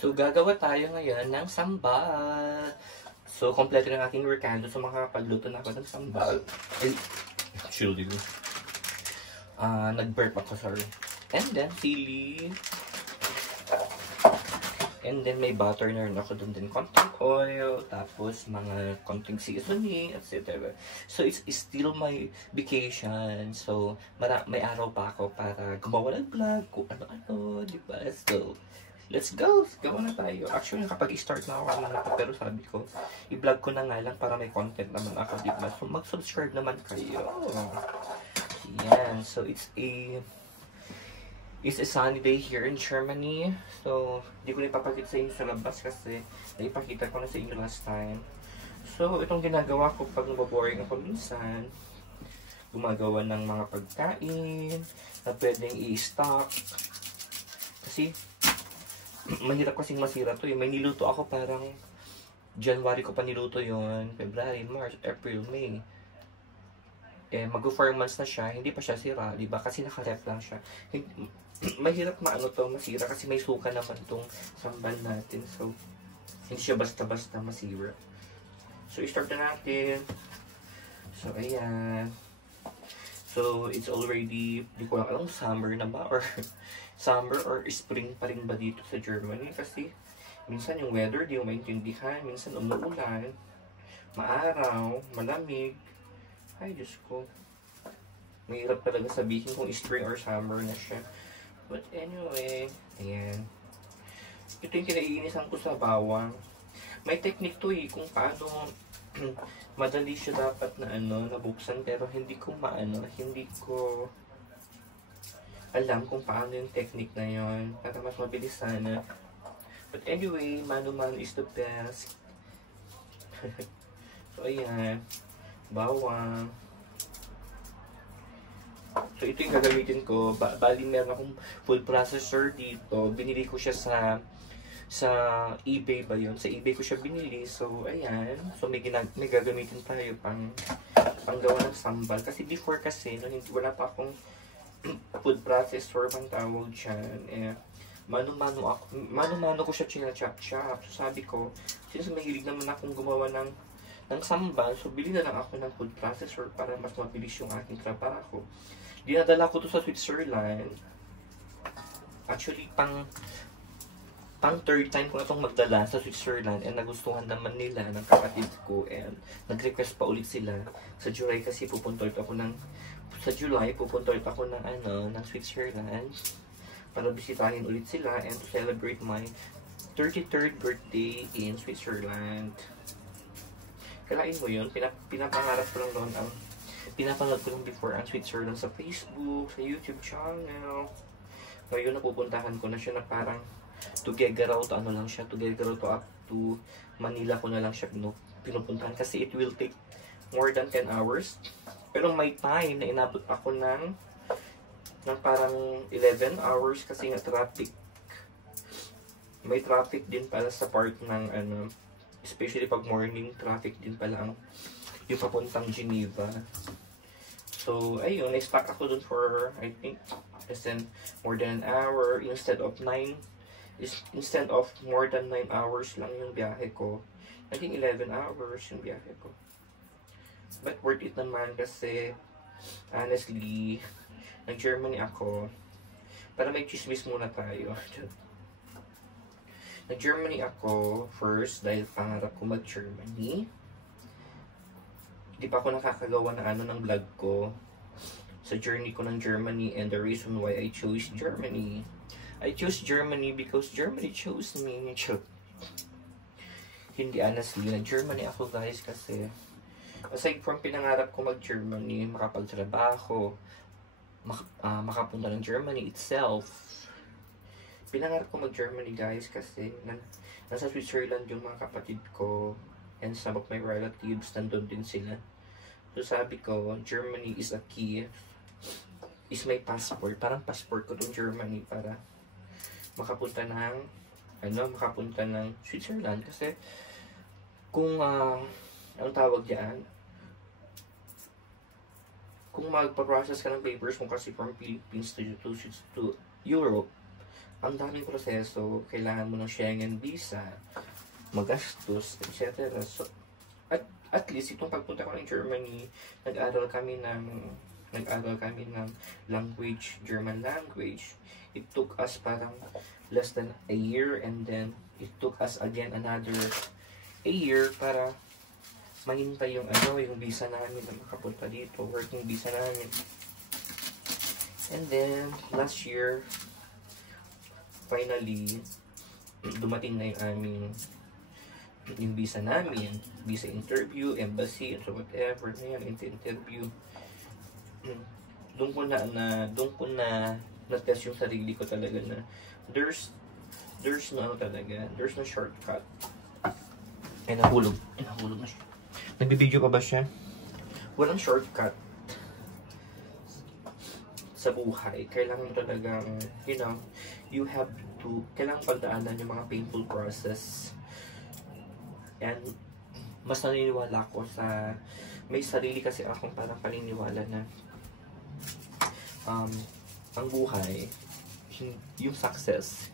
So, gagawa tayo ngayon ng sambal. So, kompleto ng aking recado. So, makakapagluto na ako ng sambal. And, actually, nag-burp ako, sorry. And then, sili. And then, may butter na rin ako doon din. Konting oil. Tapos, mga konting seasoning, etc. So, it's still my vacation. So, may araw pa ako para gumawa ng vlog. Kung ano-ano, diba? So, let's go! Gawa na tayo. Actually, nakapag-start na ako kanina to, pero sabi ko, i-vlog ko na nga lang para may content naman ako, diba? So, mag-subscribe naman kayo. Yan. So, it's a sunny day here in Germany. So, hindi ko na ipapakita sa inyo sa labas kasi naipakita ko na sa inyo last time. So, itong ginagawa ko pag nababoring ako minsan, gumagawa ng mga pagkain na pwedeng i-stock. Kasi, mahirap kasing masira to eh. May niluto ako parang January ko pa niluto yon, February, March, April, May. Eh, mag-4 months na siya, hindi pa siya sira, di ba? Kasi naka-ref lang siya. Mahirap masira kasi may suka naman itong sambal natin. So, hindi siya basta-basta masira. So, i-start na natin. So, ayan. So, it's already, di ko lang alam, summer na ba? Or summer or spring pa rin ba dito sa Germany? Kasi, minsan yung weather, di mo maintindihan. Minsan umuulan, maaraw, malamig. Ay, Diyos ko. Mahirap talaga sabihin kung spring or summer na siya. But anyway, ayan. Ito yung kinaiinisan ko sa bawang. May technique to eh, kung paano madali siya dapat na nabuksan, pero hindi ko alam kung paano yung technique na yon para mas mabilis sana. But anyway, mano-mano is the best. So ayan, bawang. So ito yung gagamitin ko. Bali meron akong food processor dito. Binili ko siya sa eBay ba yun? Sa eBay ko siya binili. So, ayan. So, may gagamitin tayo pang gawa ng sambal. Kasi before kasi, wala pa akong food processor pang tawag dyan. Eh, mano-mano ko siya china-chop-chop. So, sabi ko, since mahilig naman akong gumawa ng sambal, so, bili na lang ako ng food processor para mas mabilis yung aking trabaho. Dinadala ko to sa Switzerland. Actually, pang third time ko na itong magdala sa Switzerland, and nagustuhan naman nila ng kapatid ko, and nag-request pa ulit sila. Sa July kasi pupunta ulit ako ng Switzerland para bisitahin ulit sila and to celebrate my 33rd birthday in Switzerland. Kalain mo yun, pinapangarap ko lang doon pinapanood ko lang before ang Switzerland sa Facebook, sa YouTube channel. Ngayon napupuntahan ko na siya na parang together out up to Manila ko na lang siya pinupuntahan kasi it will take more than 10 hours. Pero may time na inabot ako ng parang 11 hours kasi nga traffic. May traffic din pala sa part ng especially pag morning traffic din pala yung papuntang Geneva. So, ayun, na-stuck ako dun for, I think, less than more than an hour. Instead of more than 9 hours lang yung biyahe ko. Naging 11 hours yung biyahe ko. But worth it naman kasi, honestly, nag-Germany ako. Para may chismis muna tayo. Nag-Germany ako first dahil pangarap ko mag-Germany. Di pa ako nakakagawa ng vlog ko sa journey ko ng Germany and the reason why I chose Germany. I chose Germany because Germany chose me. Hindi, honestly, nag-Germany ako guys kasi aside from pinangarap ko mag-Germany, makapagtrabaho, makapunta ng Germany itself, pinangarap ko mag-Germany guys kasi nasa Switzerland yung mga kapatid ko and some of my relatives, nandun din sila. So sabi ko, Germany is a key, is my passport. Parang passport ko tong Germany para makapunta ng Switzerland. Kasi kung ang tawag diyan, kung magpa-process ka ng papers mo kasi from Philippines to Europe, ang daming proseso, kailangan mo ng Schengen visa, magastos, etc. So, at least itong pagpunta ko ng Germany, nag-aral kami ng language, German language. It took us parang less than a year, and then it took us again another a year para mahintay yung yung visa namin na makapunta dito, working visa namin. And then last year, finally, dumating na yung visa namin, visa interview, embassy, so whatever na yan, interview. Doon ko na na-test yung sarili ko talaga na there's no shortcut. Ay, nahulog na siya. Nagbibideo pa ba siya? Walang shortcut sa buhay. Kailangan mo talagang, kailangan pagdaanan yung mga painful process. And mas naniniwala ko may sarili kasi akong parang paniniwala na ang buhay, yung success,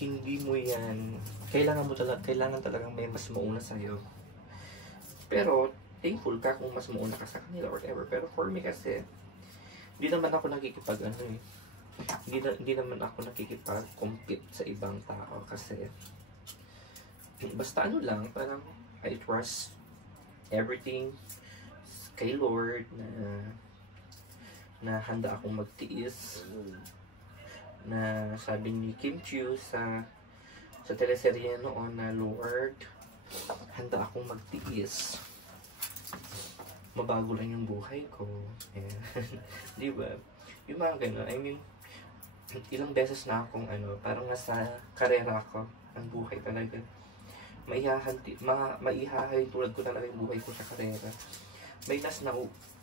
hindi mo yan, kailangan talagang may mas mauna sa'yo. Pero thankful ka kung mas mauna ka sa kanila or whatever. Pero for me kasi, hindi naman ako nakikipag-compete sa ibang tao kasi basta parang I trust everything kay Lord na handa akong magtiis, na sabi ni Kim Chiu sa teleserye noon na Lord, handa akong magtiis, mabago lang yung buhay ko. Di ba? Yung mga gano'n, I mean, ilang beses na akong parang nasa karera ko ang buhay talaga. Maihahay tulad ko talaga yung buhay ko sa karera.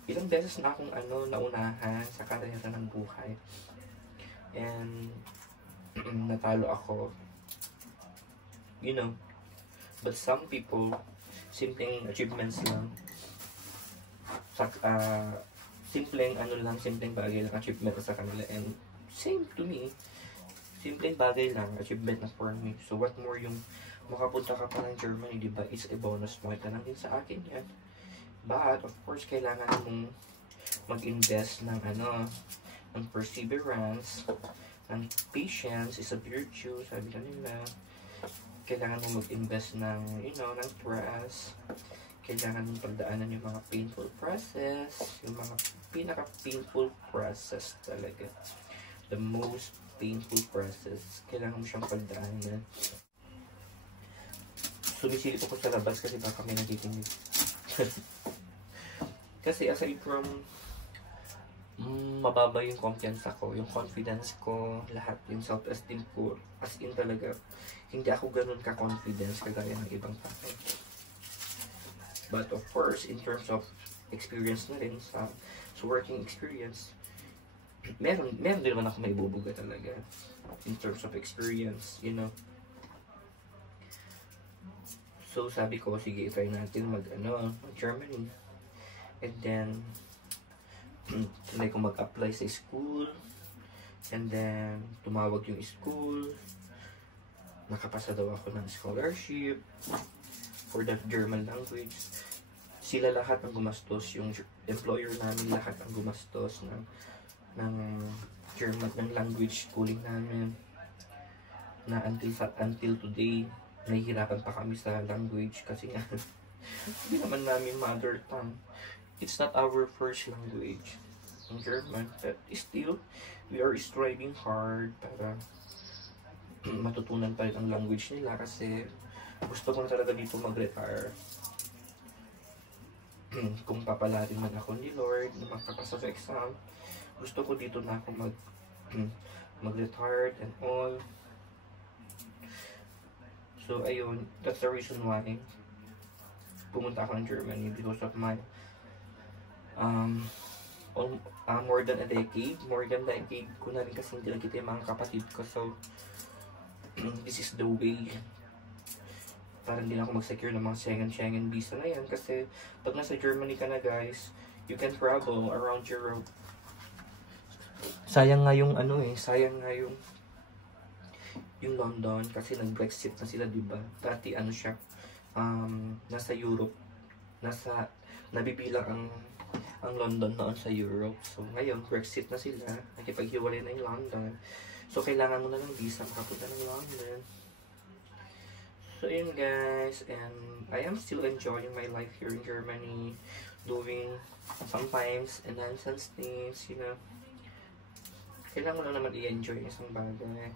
Ilang beses na akong naunahan sa karera ng buhay. And natalo ako. But some people, simpleng achievements lang. Simpleng bagay lang achievement sa kanila. And same to me. Simpleng bagay lang, achievement na for me. So what more yung makapunta ka pa ng Germany, di ba? It's a bonus point na lang din sa akin yan. But, of course, kailangan mong mag-invest ng perseverance, ng patience is a virtue, sabi na nila. Kailangan mong mag-invest ng, ng trust. Kailangan mong pagdaanan yung mga painful process, yung mga pinaka-painful process talaga. The most painful process. Kailangan mo siyang pagdaanan. Sumisilip ako sa labas kasi baka may nakikinig. Kasi aside from mababa yung kumpiyansa ko, yung confidence ko, lahat yung self-esteem ko, as in talaga, hindi ako ganun ka-confidence kagaya ng ibang tao. But of course, in terms of experience na rin, sa working experience, meron din naman ako may bubuga talaga. In terms of experience, So, sabi ko, sige, try natin mag-Germany. And then, try ko mag-apply sa school. And then, tumawag yung school. Nakapasa daw ako ng scholarship for the German language. Sila lahat ang gumastos. Yung employer namin lahat ang gumastos ng German, ng language schooling namin. Na until today, nahihirapan pa kami sa language kasi nga hindi naman namin mother tongue. It's not our first language, ang German, but still we are striving hard para matutunan pa rin ang language nila kasi gusto ko na talaga dito mag-retire. Kung papalarin man ako ni Lord na makapasa sa exam, gusto ko dito na ako mag-retire and all. So, ayun, that's the reason why pumunta ako ng Germany, because of my more than a decade ko na rin kasi hindi nakita yung mga kapatid ko. So, this is the way para hindi na ako mag-secure ng mga Schengen visa na yan. Kasi, pag nasa Germany ka na guys, you can travel around Europe. Sayang nga yung yung London kasi nag-Brexit na sila, diba? Dati ano siya, nasa Europe, nabibilang ang London noon sa Europe. So ngayon, Brexit na sila, nakipaghiwalay na yung London. So kailangan mo na ng visa makapunta ng London. So yun guys, and I am still enjoying my life here in Germany, doing sometimes and nonsense things, you know. Kailangan mo lang naman i-enjoy isang bagay.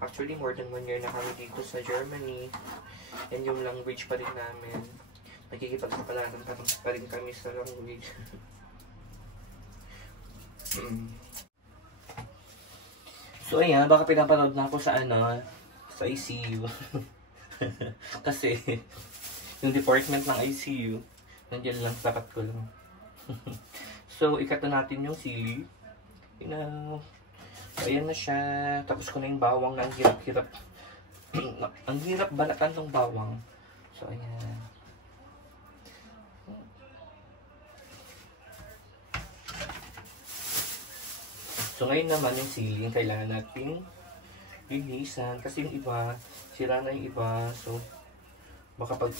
Actually, more than 1 year na kami dito sa Germany, and yung language pa rin namin, nakikipagkapalaran pa rin kami sa language. So ayan, baka pinapanood na ako sa sa ICU. Kasi yung department ng ICU nandiyan lang, tapat ko lang. So ikat na natin yung sili, you know. So ayan na siya, tapos ko na yung bawang na ang hirap-hirap. Ang hirap balatan ng bawang. So ayan. So ngayon naman yung sili, yung kailangan natin linisan kasi yung iba, sira na yung iba. So baka pag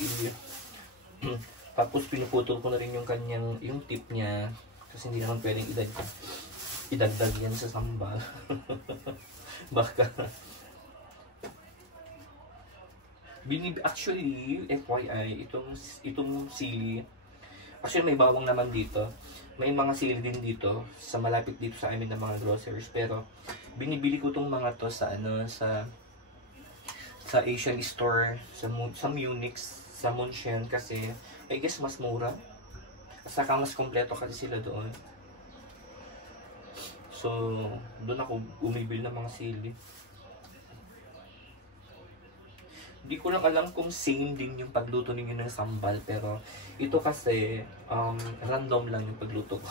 tapos pinuputol ko na rin yung yung tip niya kasi hindi naman pwedeng idagdag yan sa sambal. Baka actually, FYI, itong sili, actually may bawang naman dito. May mga sili din dito, sa malapit dito sa amin ng mga groceries. Pero, binibili ko itong mga to sa sa Asian store, sa Munich, sa München, kasi, I guess, mas mura. Saka mas kompleto kasi sila doon. So, doon ako bumibili ng mga sili. Hindi ko lang alam kung same din yung pagluto ninyo ng sambal, pero ito kasi random lang yung pagluto ko.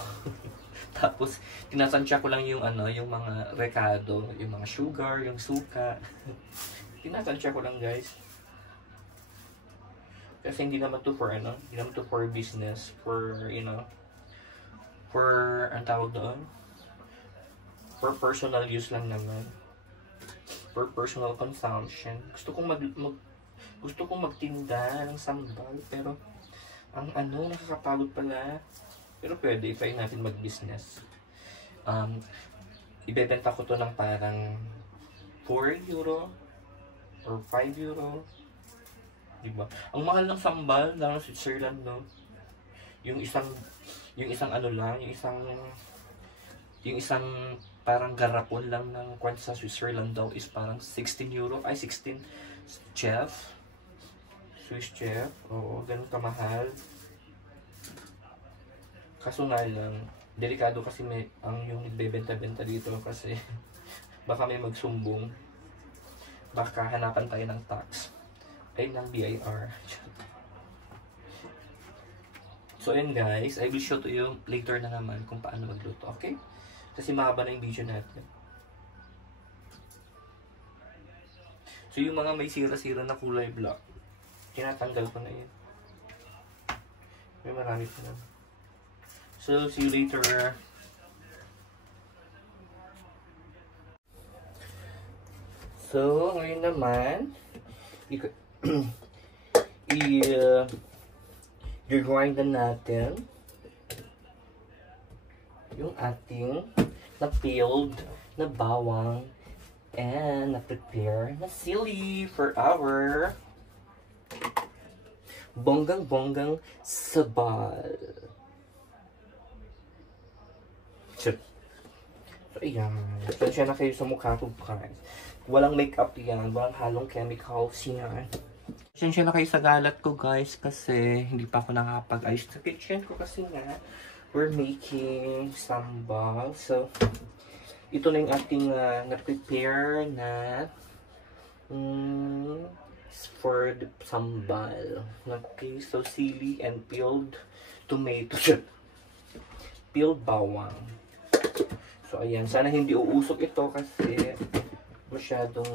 Tapos tinatansya ko lang yung yung mga recado, yung mga sugar, yung suka. Tinatansya ko lang, guys. Kasi hindi naman to for hindi naman to for business, for for ang tawag doon, for personal use lang naman. For personal consumption. Gusto kong magtinda ng sambal, pero ang nakakapagod pala. Pero pwede, try natin mag-business. Ibebenta ko to ng parang 4 euro or 5 euro. Diba? Ang mahal ng sambal lang sa Switzerland, no? Yung isang parang garapon lang ng kwan sa Switzerland daw is parang 16 euro. Ay, 16 chef. Swiss chef. Oo, ganun kamahal. Kaso nga lang, delikado kasi yung nagbebenta-benta dito kasi baka may magsumbong. Baka hanapan tayo ng tax. Ay, ng BIR. So, yun guys. I will show to you later na naman kung paano magluto. Okay? Kasi mahaba na yung video natin. So yung mga may sira-sira na kulay black, tinatanggal ko na yun. May marami pa na. So see you later. So ngayon naman, i-grind na natin yung ating na-peeled na bawang and na-prepare na sili for our bonggang-bonggang sabal. So, ayan. Pasensya na kayo sa mukha ko, guys. Walang makeup yan. Walang halong chemicals yan. Pasensya na kayo sa galat ko, guys, kasi hindi pa ako nakapag-ayos sa kitchen ko kasi nga we're making sambal. So, ito na yung ating na-prepare na for the sambal. Okay, so sili and peeled tomato. Peeled bawang. So, ayan. Sana hindi uusok ito kasi masyadong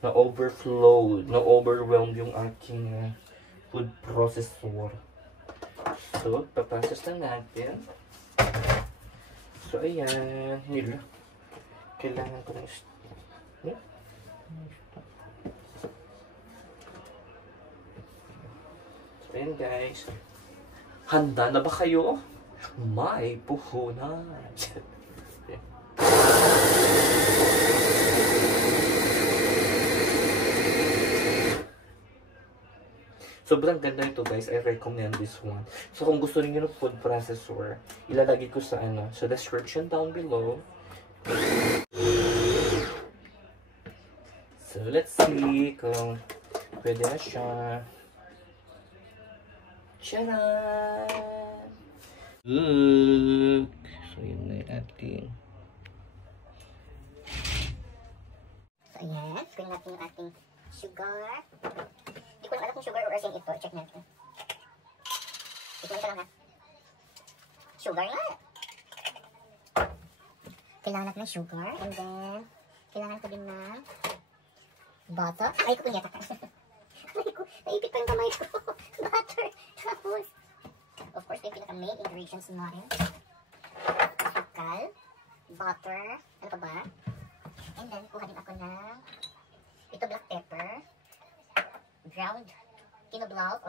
na-overwhelmed yung aking food processor. So, paprocess na natin. So, ayan. Kailangan ko ng so, ayan guys. Handa na ba kayo? May puhunan. Sobrang ganda ito guys. I recommend this one. So kung gusto niyo ng food processor, ilalagay ko sa sa description down below. So let's see kung pwede na siya. Charan! Look! So yun na yung ating. So ayan, screen natin yung ating sugar. Hindi ko lang alam kung sugar or asin ito. Check natin. Tignan ka lang ha. Sugar nga. Kailangan natin ng sugar. And then, kailangan ko din ng butter. Ay, ko punyata ka. Ay ko, naipit pa yung kamay ko. Butter. Tapos, of course, yung pinaka-main ingredients natin. Sukal. Butter. Ano pa ba? And then, kuha din ako ng ito black pepper. Ground kinoblaw o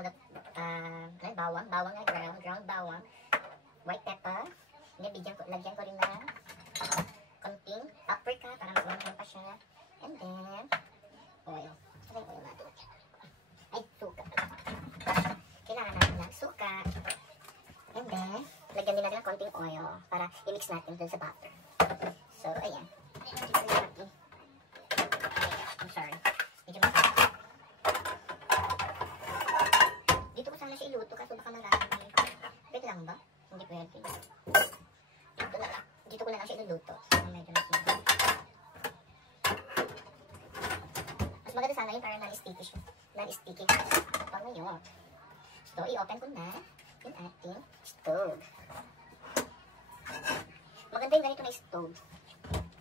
bawang na ground bawang, white pepper, lagyan ko rin ng konting paprika para mas umangkang pa siya, and then oil. Saan yung oil natin? Ay, suka. Kailangan natin ng suka, and then lagyan din natin ng konting oil para i-mix natin dun sa butter. So, ayan. I'm sorry. Medyo masarap. Dito ko sana siya iluto kaso baka marami. Pwede lang ba? Hindi pwede. Dito ko na lang siya iluluto. Medyo mas maganda sana yun para non-sticky siya. Non-sticky. Pag ngayon. So, i-open ko na yung ating stove. Maganda yung ganito na stove.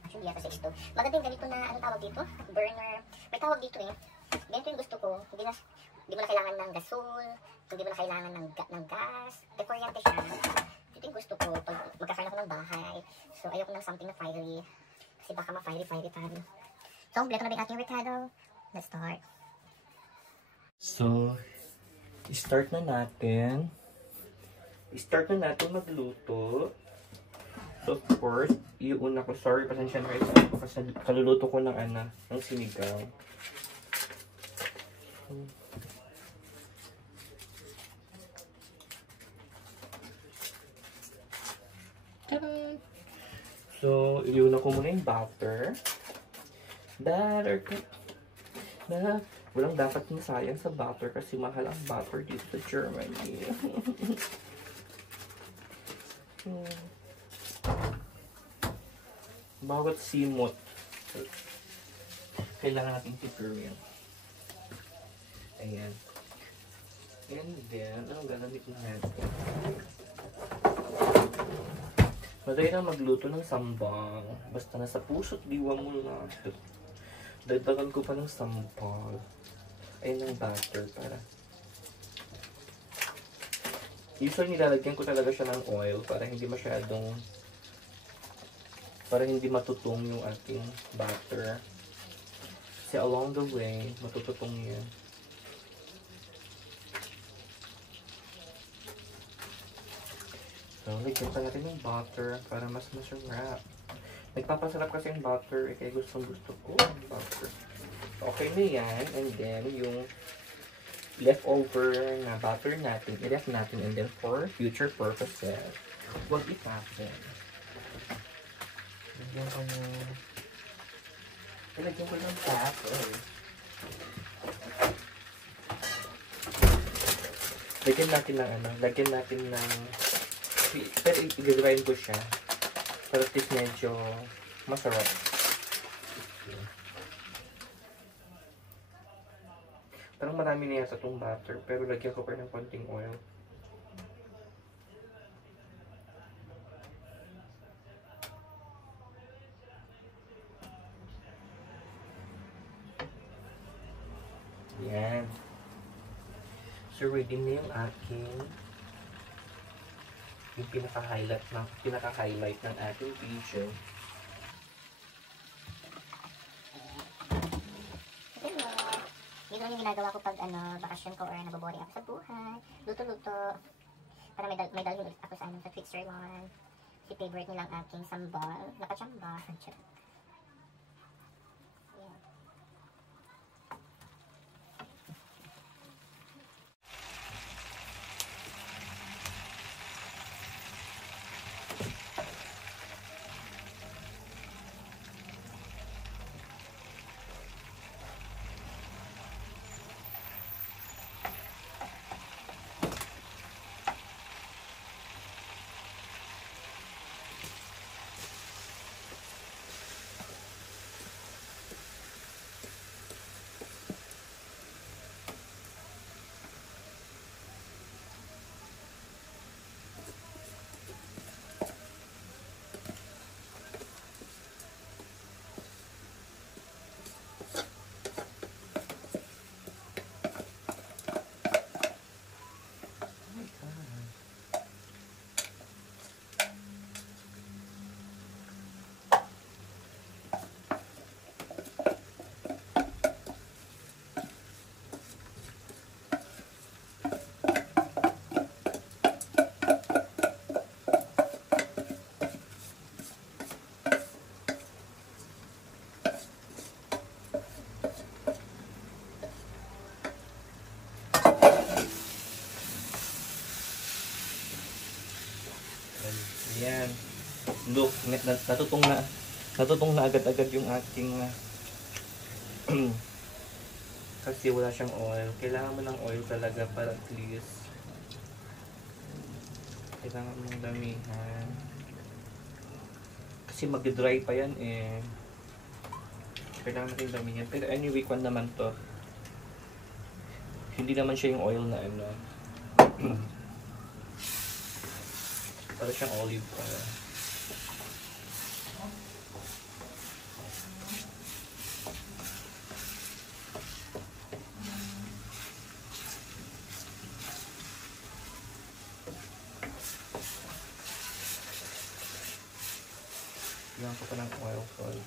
Actually, yata sa stove. Maganda yung ganito na, anong tawag dito? Burner. May tawag dito eh. Ganito yung gusto ko. Hindi mo na kailangan ng gasol, hindi mo na kailangan ng gas, de kuryente siya. Ito yung gusto ko pag magkakaroon ako ng bahay. So, ayoko ng something na fiery. Kasi baka ma-fiery tayo. So, kompleto na ba yung ating recado? Let's start. So, start na natin magluto. So, of course, iuna ko, sorry, pasensya na kayo kasi kaluluto ko ng sinigaw. So, iuna ko muna yung butter. Walang dapat masayang sa butter kasi mahal ang butter dito sa Germany. Bawat simot kailangan natin tipirin. Ayan. And then, ang gagamit natin? Madali na magluto ng sambal. Basta nasa puso't diwa mo lang. Dagdagan ko pa ng sambal. Ay, ng butter para. Usually, nilalagyan ko talaga siya ng oil para hindi matutong yung ating butter. Kasi along the way, matututong yan. So, lagyan pa natin yung butter para mas masarap. Nagpapasarap kasi yung butter, kaya gusto ko yung butter. Okay na yan, and then yung leftover na butter natin, i-ref natin, and then for future purposes, huwag itapon. Lagyan ko ng pepper. Lagyan natin ng pero i-grind ko siya para at least medyo masarap. Parang marami na yata itong butter pero lagyan ko pa ng konting oil. Yan. So ready na yung aking pinaka-highlight ng ating video. Ganito lang yung ginagawa ko pag bakasyon ko or naboboring ako sa buhay. Luto-luto. Para may dalhin ulit ako sa sa Switzerland. Si favorite nilang aking sambal. Nakachamba. Yeah. Ayan. Look, natutong na agad-agad yung ating kasi wala siyang oil. Kailangan mo ng oil talaga para at least kailangan mong damihan. Kasi mag-dry pa yan eh. Kailangan natin damihan. Pero anyway, kwan naman to. Hindi naman siya yung oil na ano. Para siyang olive oil. Kailangan ko pa ng oil oil.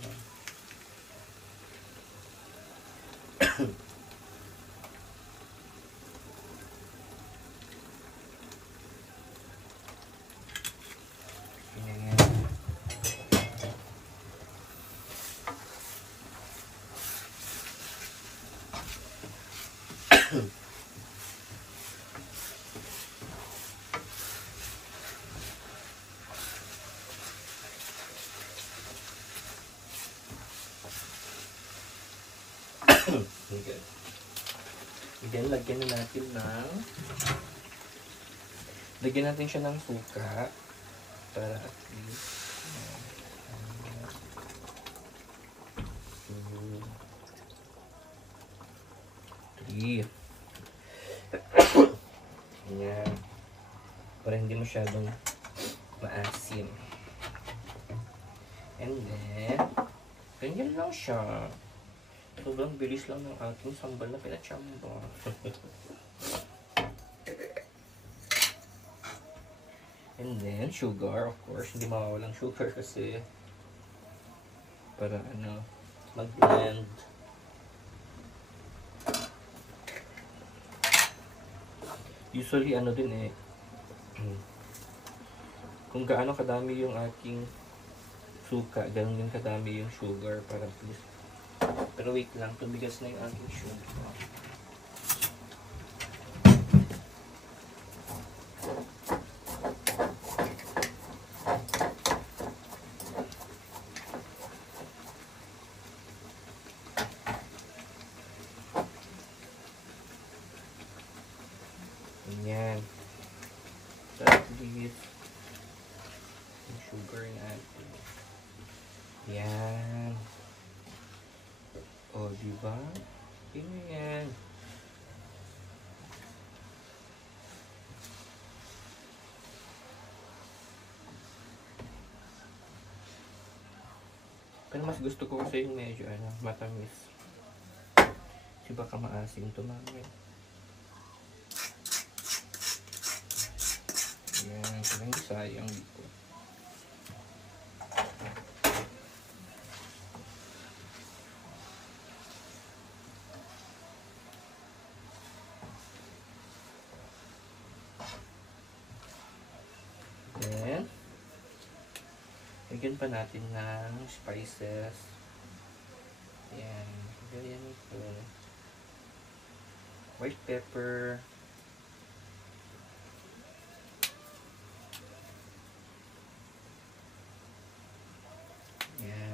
Okay. Then, lagyan natin siya ng suka para at least 2, 3. Ayan. Para hindi masyadong maasim. And then, ganyan lang siya. Sobrang bilis lang ng ating sambal na pinachamba. And then, sugar, of course. Hindi mawawalang sugar kasi para mag-blend. Usually, din eh. Kung gaano kadami yung aking suka, ganun din kadami yung sugar para please. Pero wait lang, tumigas na yung aking sugar. Ayan. So at least yung sugar natin. Ayan. O, diba? Ganyan. Pero mas gusto ko kasi yung medyo matamis. Kasi baka maasim ito namin. Ayan, parang sayang dito. Then, lagyan pa natin ng spices. Ayan. Ganyan ito. White pepper. Ayan.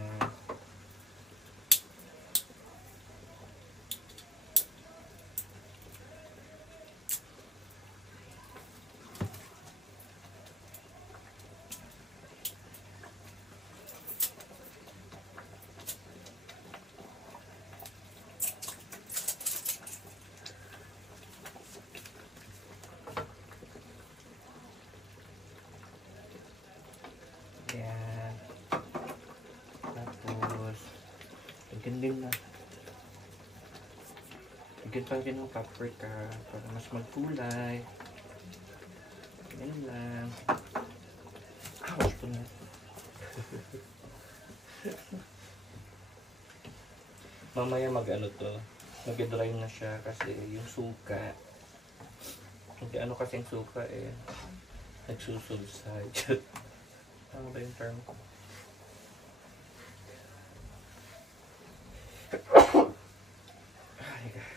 Ayan. Tapos, lagyan din na. Lagyan pa rin ng paprika para mas magkulay. Ganyan lang. Ouch po na. Mamaya mag-ano to. Mag-dry na siya kasi yung suka. Hindi ano kasing suka eh. Nagsusulsad. Ano ba yung term? Ay, God.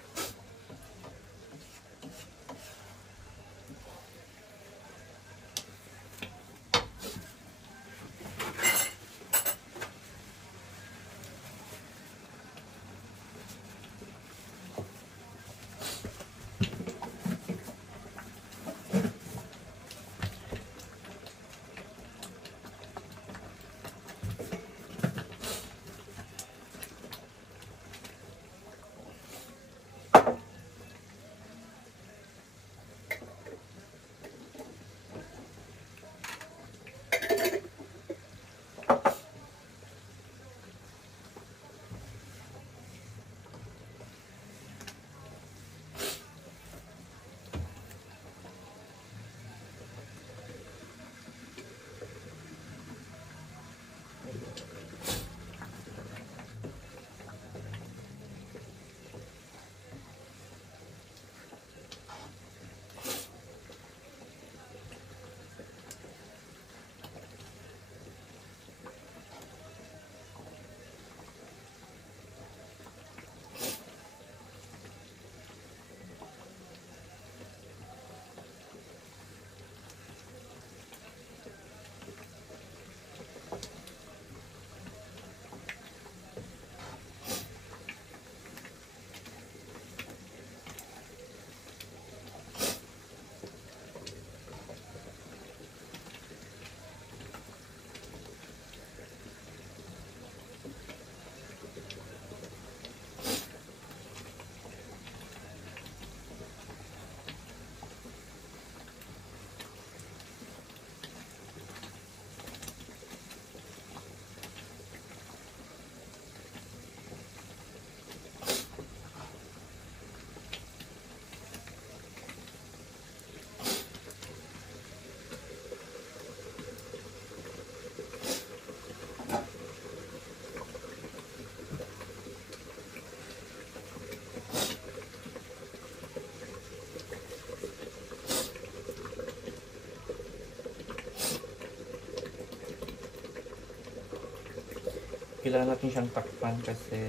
Kailangan natin siyang takpan kasi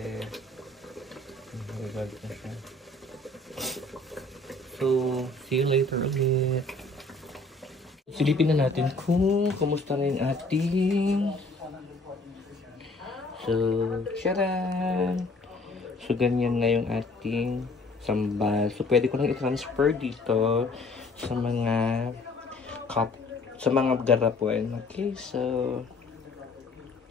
nagagad na siya. So, see you later ulit. Silipin na natin kung kumusta na yung ating. So, tcharan! So, ganyan na yung ating sambal. So, pwede ko lang i-transfer dito sa mga cup, sa mga garapon. Okay, so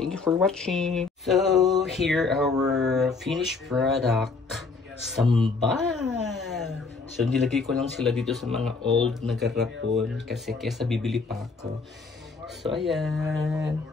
thank you for watching. So, here our finished product, sambal. So, nilagay ko lang sila dito sa mga old na garapon kasi kesa bibili pa ako. So, ayan.